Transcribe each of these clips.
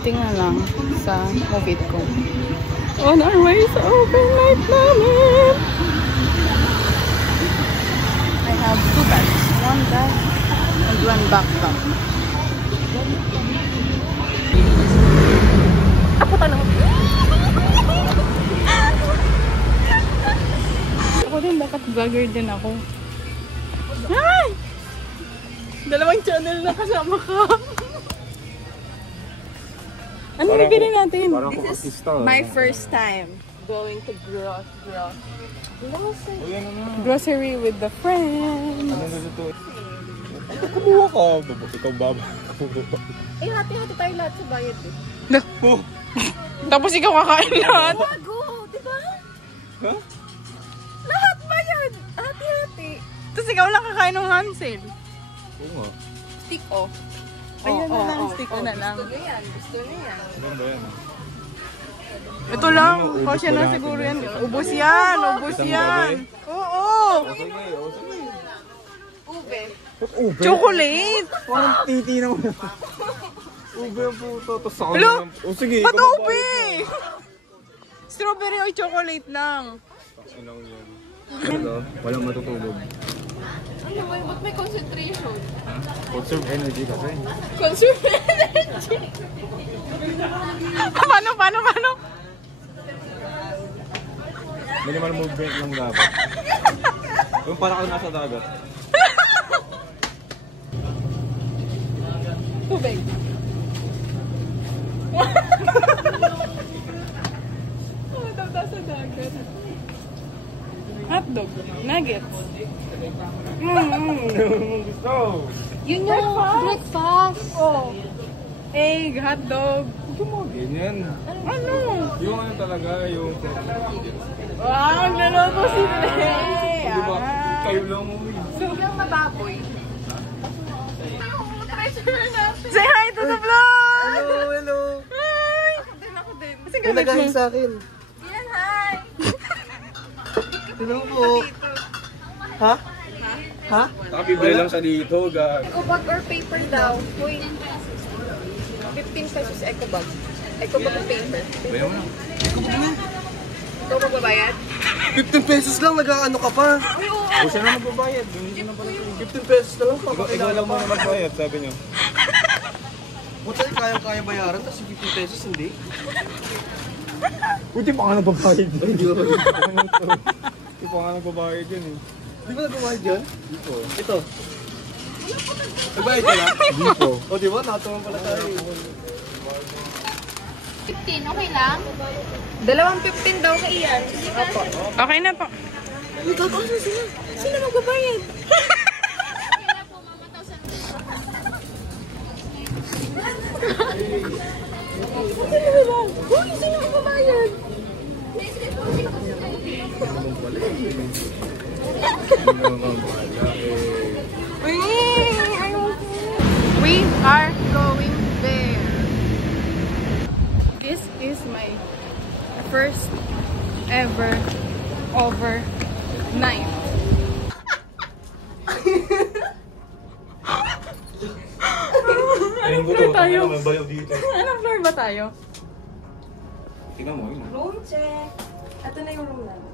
waiting na lang sa movie ko. On our way sa open night namin! I have 2 bags. 1 bag and 1 backpack. Ako tanong. Ako din, dapat vlogger din ako. Ay! 2 channel na kasama ka. Ano bibili natin? This is my first time going to grocery with the friends. Ano na ito? Kumuha ka. Ikaw baba. Eh, hati-hati tayo lahat sa bayad eh. Tapos ikaw kakain lahat. Bago, diba? Ha? Lahat bayad. Hati-hati. Tapos ikaw lang kakain ng Hansel. Oo nga. Stick off. Ayun na lang, stick na lang. Gusto niya yan. Gusto niya yan. Ano ba yan? Ito lang, kasya na siguro yan. Ubus yan, ubus yan. Oo. Sige. Ube. Chocolate. Parang titi naman. Ube ang puto. Tapos sa Hello? O sige. Ba't ube? Strawberry o chocolate lang. Inang yan. Ito, walang matutulog. Ano mo, ba't may concentration? Conserve energy kasi. Consume energy. Paano? Minimal movement lang dapat. Yung parang ako nasa dagat. Tubig. Matanda sa dagat. Hotdog, nuggets. Gusto. Yun yung breakfast. Oh. Egg, hotdog. Gusto mo ganyan. Ano? Yung ano talaga, yung... Wow, nanoto si Ple. Di ba? Kayo lang mo. Yung mababoy. Treasure natin. Say hi to the vlog! Hello. Hi! Ako din. Kasi gamit mo. sa akin. Yan, hi. Hello po. Ha? Ha? Nakabibili lang siya dito, guys. Eco bag or paper daw. Uy. 15 pesos eco bag. Eco bag or paper. Bayan mo na. Ikaw magbabayad? 15 pesos lang, nag-ano ka pa. O siya na magbabayad. 15 pesos na lang, Ikaw lang muna magbayad, sabi niyo. Buta kaya bayaran, tapos 15 pesos hindi. Buti pa nga nagbabayad. Hindi pa nga nagbabayad yun eh. Di ba nagbabayad yun? Dito. Ito. Nagbayad ka na? Dito. O di ba, natulang pala tayo. 15, okay lang? 2.15 daw kay Ian. Opo. Okay na po. Magkakausa sila. Sino magbabayad? Uy, sino magbabayad? We are going there. This is my first ever overnight. Anong floor tayo? Anong floor ba tayo? Tingnan mo yun. Room check. Ito na yung room namin.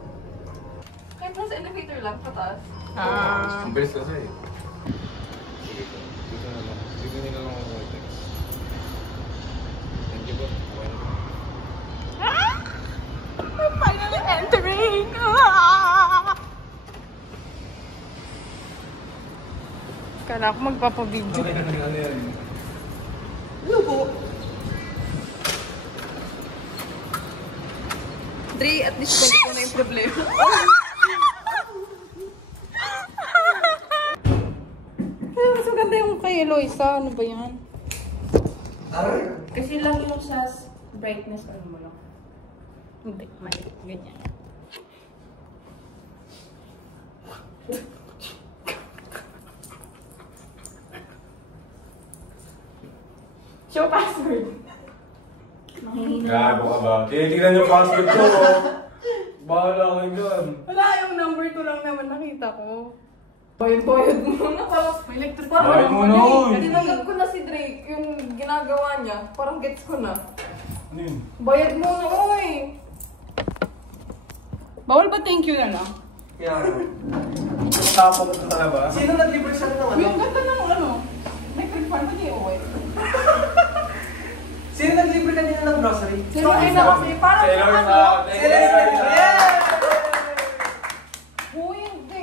Kahit nasa elevator lang, pataas. Ang bilis kasi eh. Sige po. Dito na lang. Dito nila lang ako text. Thank you po. Okay na po. I'm finally entering! Kala ko magpapabidyo. Okay na ano yan. Ano po? Dre, at least balik ko na yung problema. Mas maganda yung kay Eloisa. Ano ba yan? Kasi lang yung sa brightness, ano mo lang. Hindi, mali. Ganyan. Show password. Gago ka ba? Tinitignan yung password ko oh. Bahala kayo dyan. Wala, yung number 2 lang naman nakita ko. Bayad muna. Parang May electric Bayad muna, oy. tinanggap ko na si Drake, yung ginagawa niya. Parang gets ko na. Ano yun? Bayad muna, oy! Bawal ba thank you na lang? Kaya, Tapos na talaga. sino nag-libre sa akin ng ano? Yung ganda ng ano, electric fan, pati okay. Sino nag-libre kanina ng grocery? Sino ay na kasi parang Si Eloy ano? sa- Sino nag-libre? Yeah! Uy, hindi.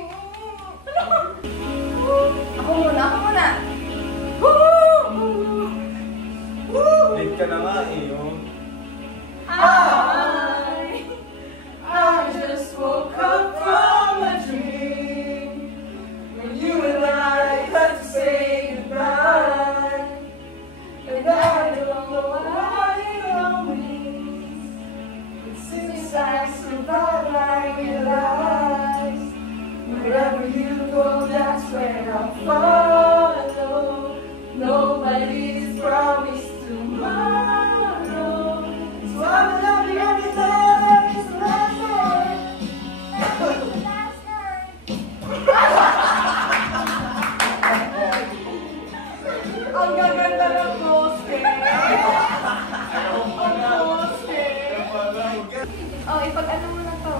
Ako muna. Late ka na nga eh. Oh. I just woke up from a dream when you and I had to say goodbye, and I don't know why it means, but since I survived I realized wherever you go that's where I'll follow. Nobody's promised tomorrow, so I'm loving every day is the last night. Ang gaganda ng poste. Ang poste. Oh, ipag-ano mo na to.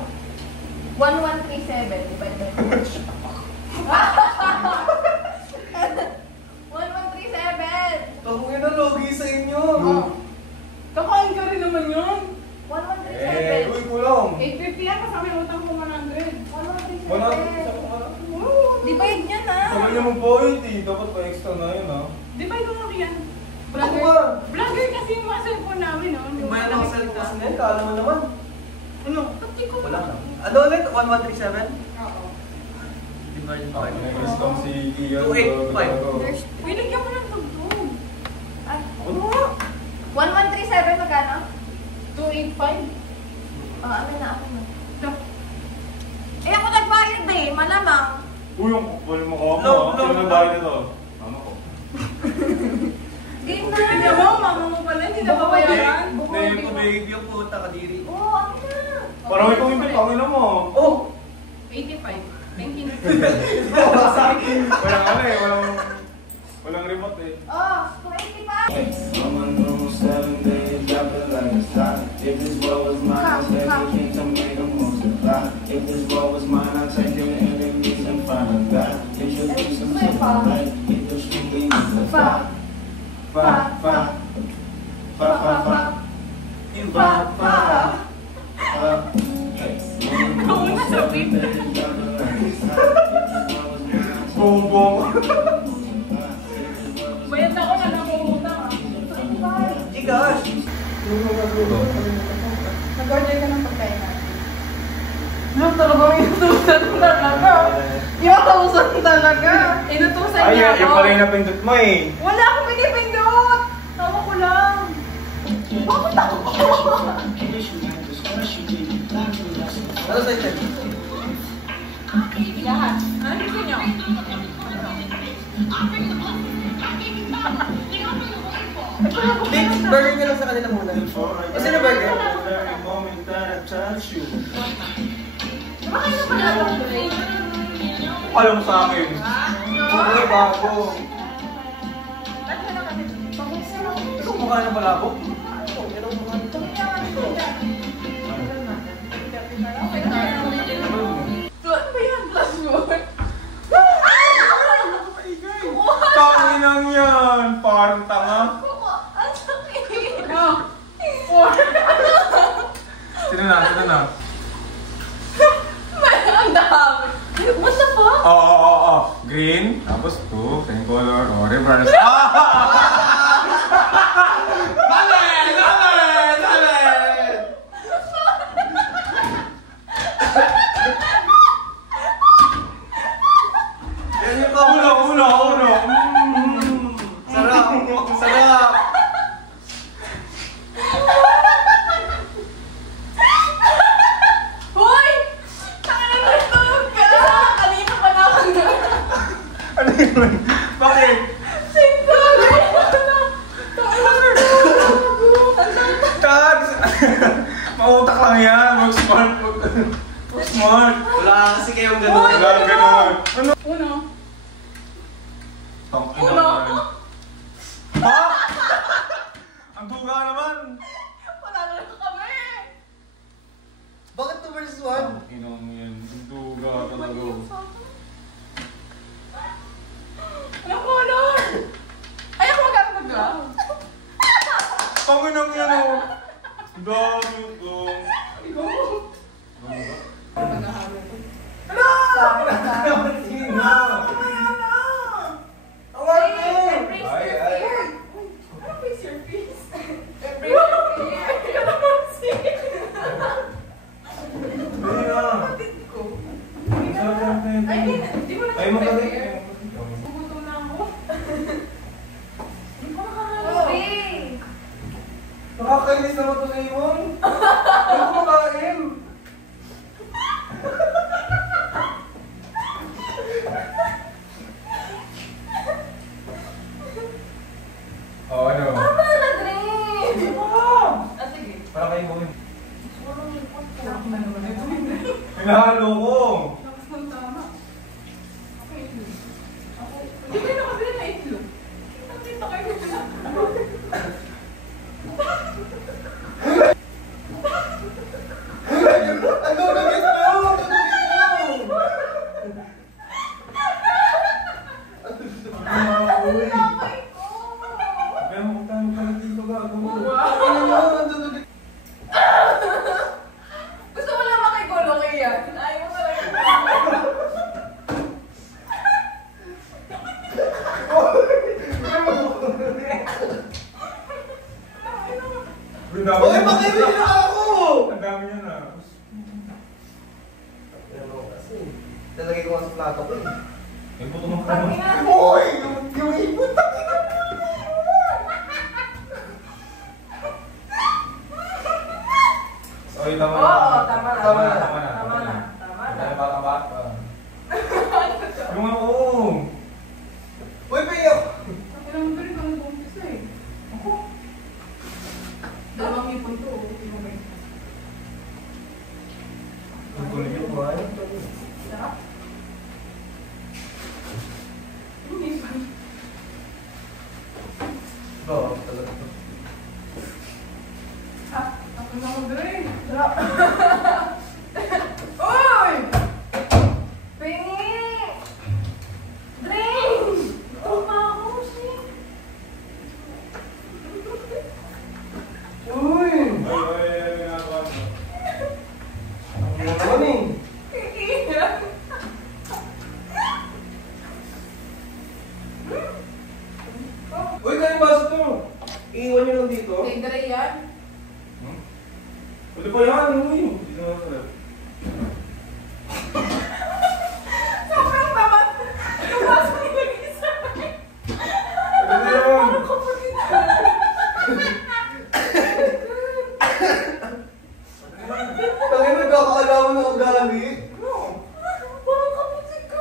1137, di ba ito? 1137! Ako yun ang logi sa inyo. Oh, Kakain ka rin naman yun. 1137. Uy, kulang. 850 yan, kasama yung utang ko 100. 1137. Di ba yun yan Sabi niya mong point eh. Dapat pa extra na yun ah. Di ba ito lang yan? Ako ba? Vlogger kasi yung mga cellphone namin, no? Yung bayan ng salita na yun, kala mo naman. Ano? Pati ko. Wala na. Ano ulit? 1137? Oo. Divide Ang by nag-istom si Ian. 285. Uy, lagyan mo ng tugtog. Ay, Ano nga? 1137 magkano? 285. Ano na ako na. Eh ako nagbayad eh, malamang. Uy, yung kukunin mo ko ako Long, ah. Sino long, nagbayad nito? Ano ko? Game Hindi na. mo, mama mo pala, hindi na babayaran. Hindi, tubig yung puta kadiri. Oo, ako na. Parang itong impit, ang ina mo. Oh! 85. Thank you. Walang ano eh, walang remote eh. Oh, 285. I'm on room 7 days, drop it like a stock. If this world was mine, I'd take the king to make a multiply. If this world was mine, I'd take your enemies and find a God. Introduce them to my life, get the street leads to five. Five, five. Five, five, five. Yung Five, five. Ako na sa pin. Bongbong. Bayad na ako na nakungutang ah. Gigas! Nag-order ka ng pagkain natin. Yung talaga inutusan talaga. Inutusan talaga. Inutusan Ay, niya yung ako. pala yung napindot mo eh. Wala akong pinipindot. Tawa ko lang. Bakit ako? Ano sa ito? Lahat. Ano gusto niyo? Burger nyo lang sa kanila muna. O sino burger? Every moment that I touch you. Bakit na pala ako today? Alam mo sa akin. Ay, bago. Ikaw mukha ng malabo? Ano ba yan? Flashboard? Tanginang yan! Parang tanga. Ang sakit! Sino na? Sino na? Ang dami! What the fuck? Oo. Green. Tapos 2. Same color. O, reverse. Dali! Yan yung kamulang. Uno. Sarap! Sarap! Hoy! Tanga na nagtulog ka! Kanina pa na ako na. Ano yun? Bakit? Sinto! Tags! Mautak lang yan. Mag-smart. Smart! Wala kasi kayong ganun. Wala ganun. Ano? Uno. Tangina Uno. naman. Ha? Ang duga naman. Wala na lang kami. Bakit 2 versus 1? Tangina mo yan. Ang duga talaga. Anong color? Ay, ako magkakapag-draw. Tangina mo yan o. Ang dami ko. Ay, magaling. Gugutom na ako. Hindi ko makakain. Nakakainis naman to sa Iwon. Ano kumakain? Oh, ano? Tama na, Dre! Ah, sige. Para kayo mo yun. Ako na naman ito. Pinahalo ko. Lakas ng tama. Ako itlog. Ako, hindi kayo nakabili na itlog. Kita kayo na. Ano na guys mo? Kaya mo kung tayo pala dito gago mo. Gusto mo lang makigulo kaya. Ayaw mo talaga. Hoy, makinig na ako! Ang dami niya na. Lalagay ko nga sa plato ko eh. May puto ng kamo. Hoy! Yung ipon, takina mo! Oy, tama na. Oo, tama na. Tama na. Tama na. Tama na. Tama na. Dahil bata-bata. Yung ako. Hoy, Pio! Ilang mo rin kami bumpisa eh. Ako. Dalawang ipon to. Tinumay. Ang kulit yung buhay. Sarap. Hindi pa. Oo, talaga. Ah, ako na ako rin. Sarap. Uy! Pengi! Dre! Ito pa ako, shit. Uy! Ay, ginagawa mo. Ang naman eh. Iiyak. Uy, kaya baso to. Iiwan nyo lang dito. Kay Dre yan. Pwede pa yan, uy. Hindi na masarap. Sobrang naman. Kapasok ni Mag-isa. Pwede na yan. Tangin, nagkakaalaman ng ugali. Parang kaputik ka.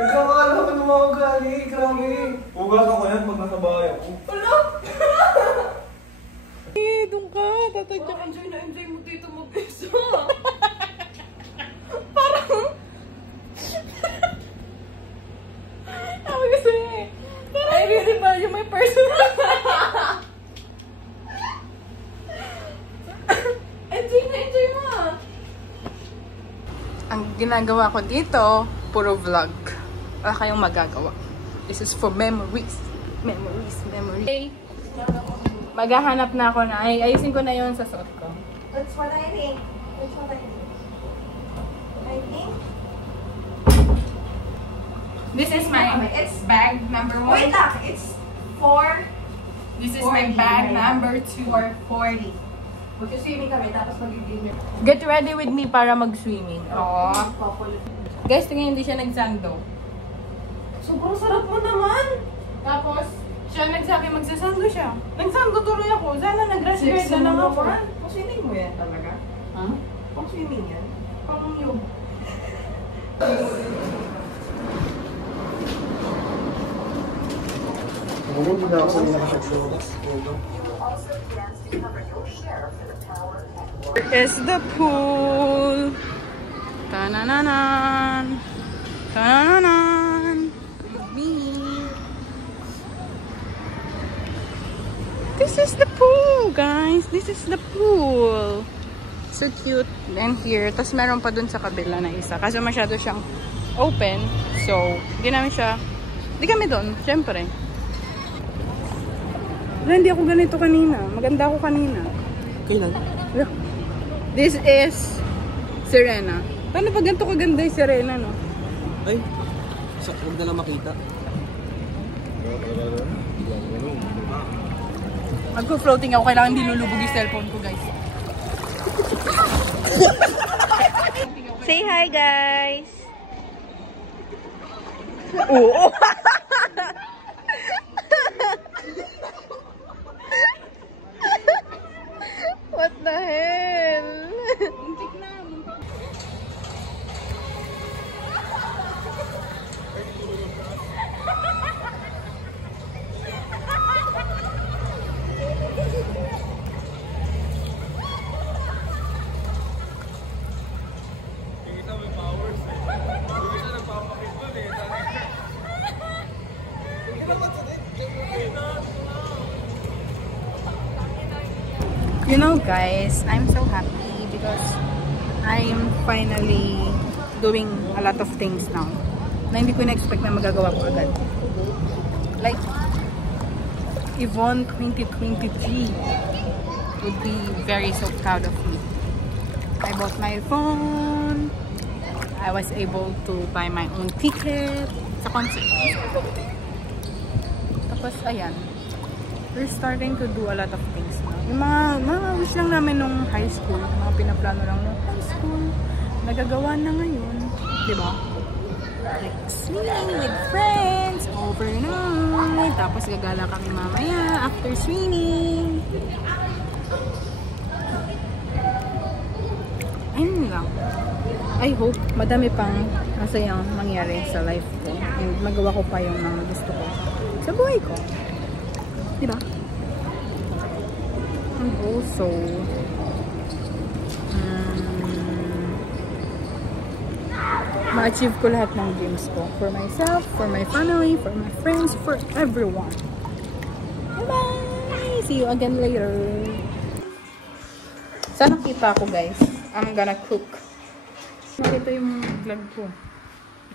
Nagkakaalaman ng mga ugali. Grabe. Ugas ako yan pag nasa bahay ako. Wala. Eh, doon ka. Tatadya ka. Enjoy na enjoy mo dito mag-isa. Parang... Ako kasi... I really value my personal... Enjoy na enjoy mo. Ang ginagawa ko dito, puro vlog. Wala kayong magagawa. This is for memories. Memories, memories. Okay. Maghahanap na ako na. Ayusin ko na yun sa suot ko. That's what I think. That's what I think. I think... This is my bag number 1. Wait lang, it's 4... This is my bag number 2. 440. Mag-swimming kami, tapos mag-dinner. Get ready with me para mag-swimming. Oo. Papulit. Guys, tingnan hindi siya nagsando. Sobrang sarap mo naman! Tapos, siya nagsabi magsasando siya. Nagsando tuloy ako. Sana nag-graduate na lang ako. Pang-swimming mo yan talaga? Ha? Pang-swimming yan? Pang yung. Hindi na ako sa nakasya. Here's the pool. Ta-na-na-nan! Ta-na-na-nan! This is the pool, guys. This is the pool. So cute. And here, tas meron pa dun sa kabila na isa. Kaso masyado siyang open. So, hindi namin siya. Hindi kami dun, syempre. Wala, hindi ako ganito kanina. Maganda ako kanina. Kailan? This is Serena. Paano pag ganito kaganda yung Serena, no? Ay, huwag na lang makita. Magpo-floating ako. Kailangan hindi lulubog yung cellphone ko, guys. Say hi, guys! Oo! What the hell? You know, guys, I'm so happy because I'm finally doing a lot of things now na hindi ko na-expect na magagawa ko agad. Like, Yvonne 2023 would be very so proud of me. I bought my phone. I was able to buy my own ticket sa concert. Tapos, ayan. We're starting to do a lot of things now. Yung mga wish lang namin nung high school, mga pinaplano lang nung high school, nagagawa na ngayon. Diba? Like, swimming with friends, overnight, tapos gagala kami mamaya after swimming. Ayun lang. I hope madami pang masayang mangyari sa life ko and magawa ko pa yung mga gusto ko sa buhay ko. Diba? And also, ma-achieve ko lahat ng dreams ko. For myself, for my family, for my friends, for everyone. Bye-bye! See you again later. Sana kita ako, guys. I'm gonna cook. Ito yung vlog ko.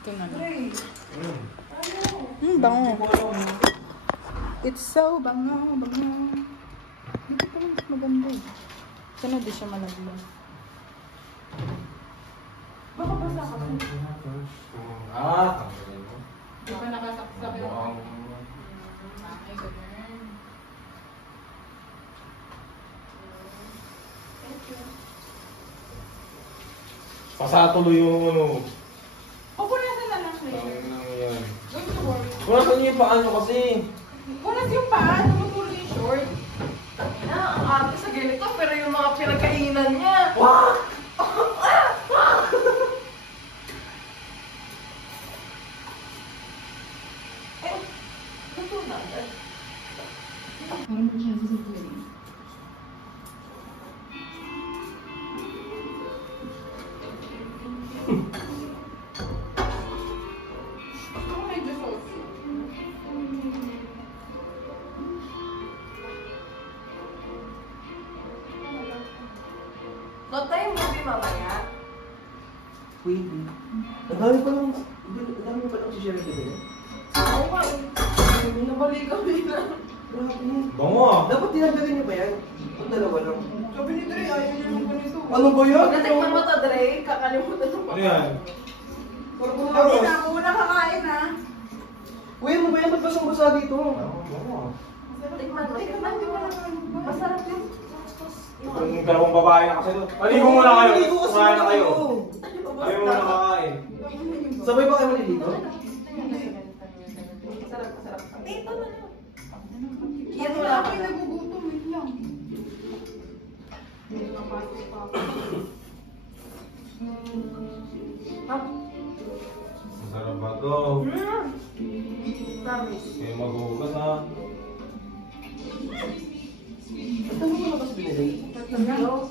Ito na lang. Bango. It's so bango, bango. Dito pa lang maganda eh. Sana di siya malaglag. Baka basa ka pa. Tanggalin mo. Di pa nakasaksak yun. Ay, ganun. Pasatuloy yung ano. Pupunasan na lang siya. Tangin lang yan. Don't you worry. Wala saan yung paano kasi. Punas yung paa, tumutuloy yung short. Ang arte sa ganito, pero yung mga pinagkainan niya. Wah! Not tayo movie mamaya. Pwede. Ang dami pa lang si Sherry dito. Oo nga eh. Nabalik kami na. Grabe. Bango ah. Dapat tinanggalin niyo ba yan? Ang dalawa lang. Sabi ni Dre, ayaw niya nung ganito. Ano ba yan? Pagkatikman mo to, Dre, kakalimutan mo. Ano yan? Hindi na, muna kakain ha. Uy, ano ba yan? Ba't basang-basa dito? Bango ah. Tikman mo. Masarap yun. Yung dalawang babae na kasi doon. Maligo muna kayo. Maligo kasi Kumain na kayo. kayo. Ayaw mo na makakain. Sabay ba kayo maliligo? Masarap. Dito na lang. Yan mo lang. Ako nagugutom, wait lang. Masarap ba ito? Promise. Kayo maghuhugas ha. Ito mo ba kasi binili? Tatlo ba ito?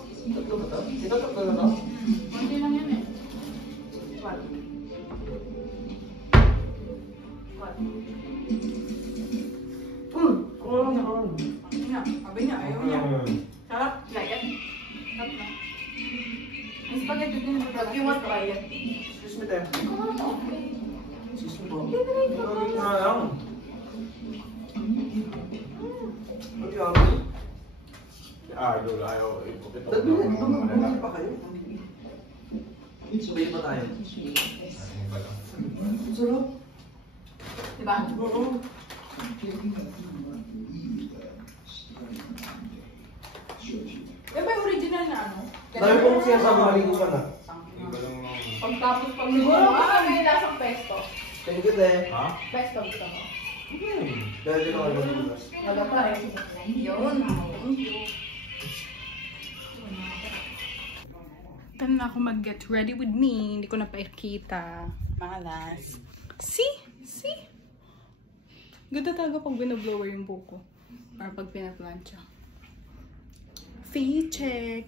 Ito tatlo na ito? Konti lang yan eh. You want quiet? Excuse me, Ter. Excuse me po. Idol, ayaw. Ipupit ako Bumili pa kayo. Bumili pa tayo. Sarap. Diba? Oo. Eh, ba yung original na ano? Dahil po siya sa maligo ka na. Pagtapos pag Siguro baka may lasang pesto. Thank you, Te. Ha? Pesto gusto mo. Dahil din ako nag-ulas. Wala pa rin. Yun. Thank you. Tan na ako mag-get ready with me. Hindi ko na paikita. Malas. See? See? Ganda talaga pag binablower yung buko. Or pag pinaplancha. Fit check.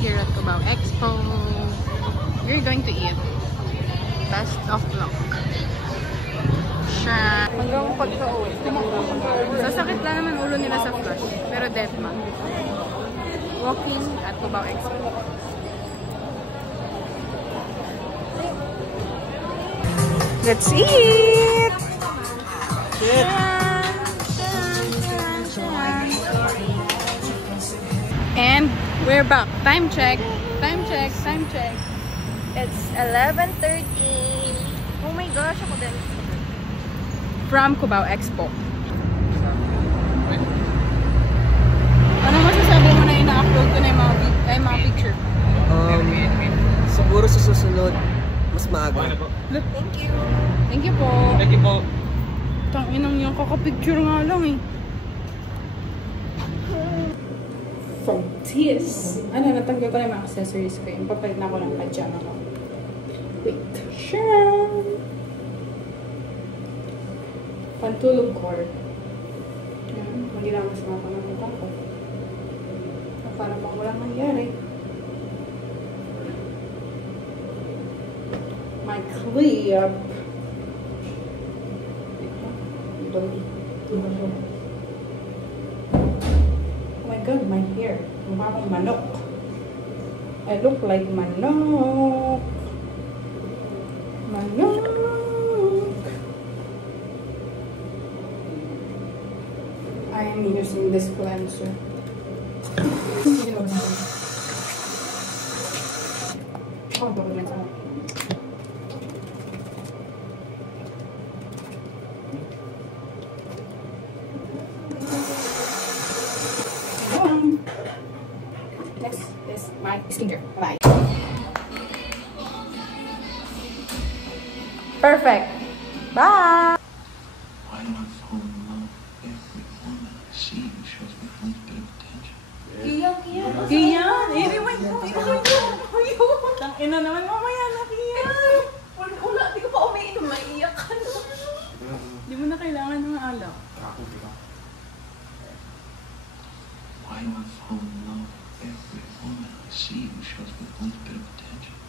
Here at Cubao Expo. We're going to eat. Best of luck. Siya. Hanggang pagka-uwi. Sasakit lang naman ulo nila sa flush. Pero dead man. Walking at Cubao Expo. Let's eat! Shit! And we're back. Time check. Time check. Time check. It's 11:30. Oh my gosh, ako din. From Cubao Expo. Ano masasabi mo na ina-upload ko na yung mga picture? Siguro sa susunod, mas maaga. Thank you. Thank you po. Thank you po. Tanginang yung kakapicture nga lang eh. From Tis. Ano, natanggal ko na yung mga accessories ko. Yung papalit na ako ng pajama ko. Wait. Sure. Pantulog core. Maginawas na ako ng mukha ko. Para pang walang nangyari. My clip. Oh my god, my hair. Mukha akong manok. I look like manok. Manok. I am using this cleanser. Oh, bakit lang ako? Next is my skincare. Bye. Perfect. Bye. Why do I fall in love with every woman I see who shows me a little bit of attention? Kiyan! I-rewind mo! I-rewind mo! Tangina naman mamaya na, Kiyan! Wala, di ko pa umiinom. Maiiyak ka na. Hindi mo na kailangan ng alak. Why do I fall in love with every woman I see who shows me a little bit of attention?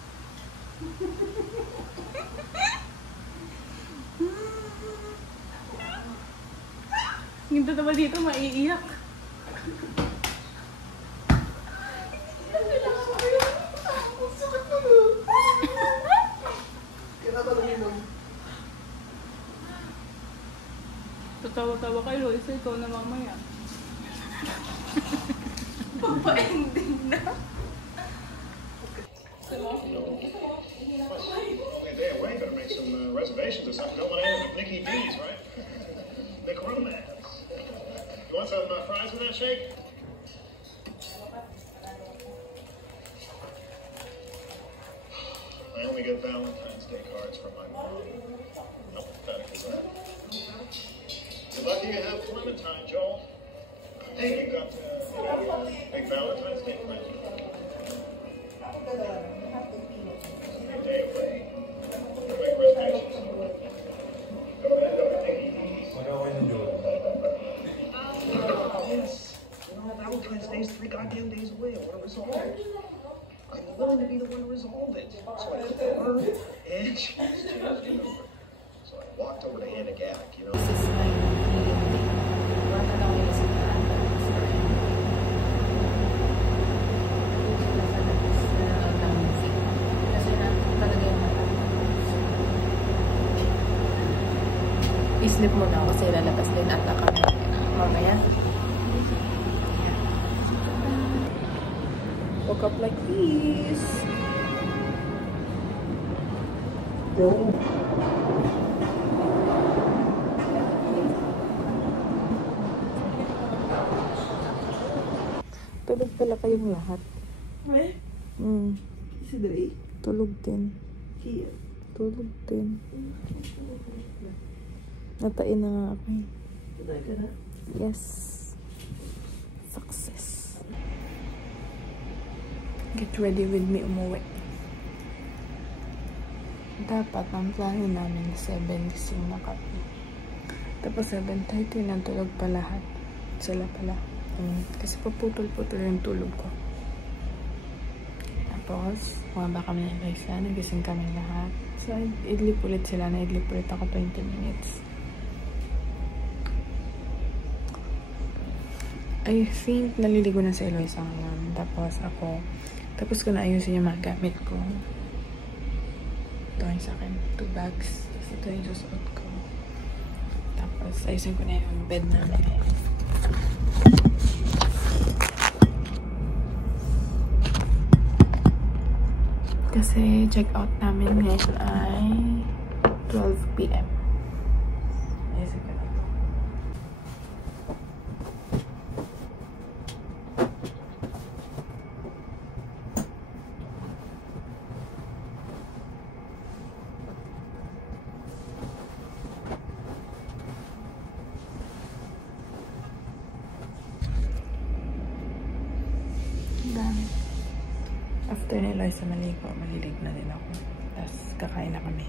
Yung tatawa dito, maiiyak. Tatawa-tawa kay Lois, ikaw na mamaya. Papa-ending na. Only a day away, better make some reservations or something. Don't want to end up with Nicky D's, right? Nick Romance. You want some fries with that shake? I only get Valentine's Day cards from my mom. How pathetic is that? You're lucky you have Clementine, Joel. Hey, you got big Valentine's Day present. A day away. Make reservations. Go ahead, Nicky D's. Yes. You know, Valentine's Day is 3 goddamn days away. I want to resolve it. I'm willing to be the one to resolve it. So I looked at her, and she was just in over. So I walked over to Anna Gack, you know. I-sleep muna ako kasi lalabas din ata kami mamaya. Woke up like this. Tulog pala kayong lahat. Eh? Si Dre? Tulog din. Kia? Tulog din. Natain na nga ako. Patay ka na? Yes. Success. Get ready with me umuwi. Dapat ang plano namin 7 gising na kami. Tapos 7:30 natulog pa lahat. Sila pala. Kasi paputol-putol yung tulog ko. Tapos, bumaba kami ng Liza. Nagising kami lahat. So, idlip ulit sila. Naidlip ulit ako 20 minutes. I think naliligo na si Eloisa ngayon. Tapos ako, tapos ko na ayusin yung mga gamit ko. Ito yung sa akin. 2 bags. Tapos ito yung susuot ko. Tapos ayusin ko na yung bed namin. Kasi check out namin ngayon ay 12 PM. Ayusin ko na. After ni Liza maligo, malilig na din ako. Tapos kakain na kami.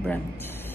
Brunch.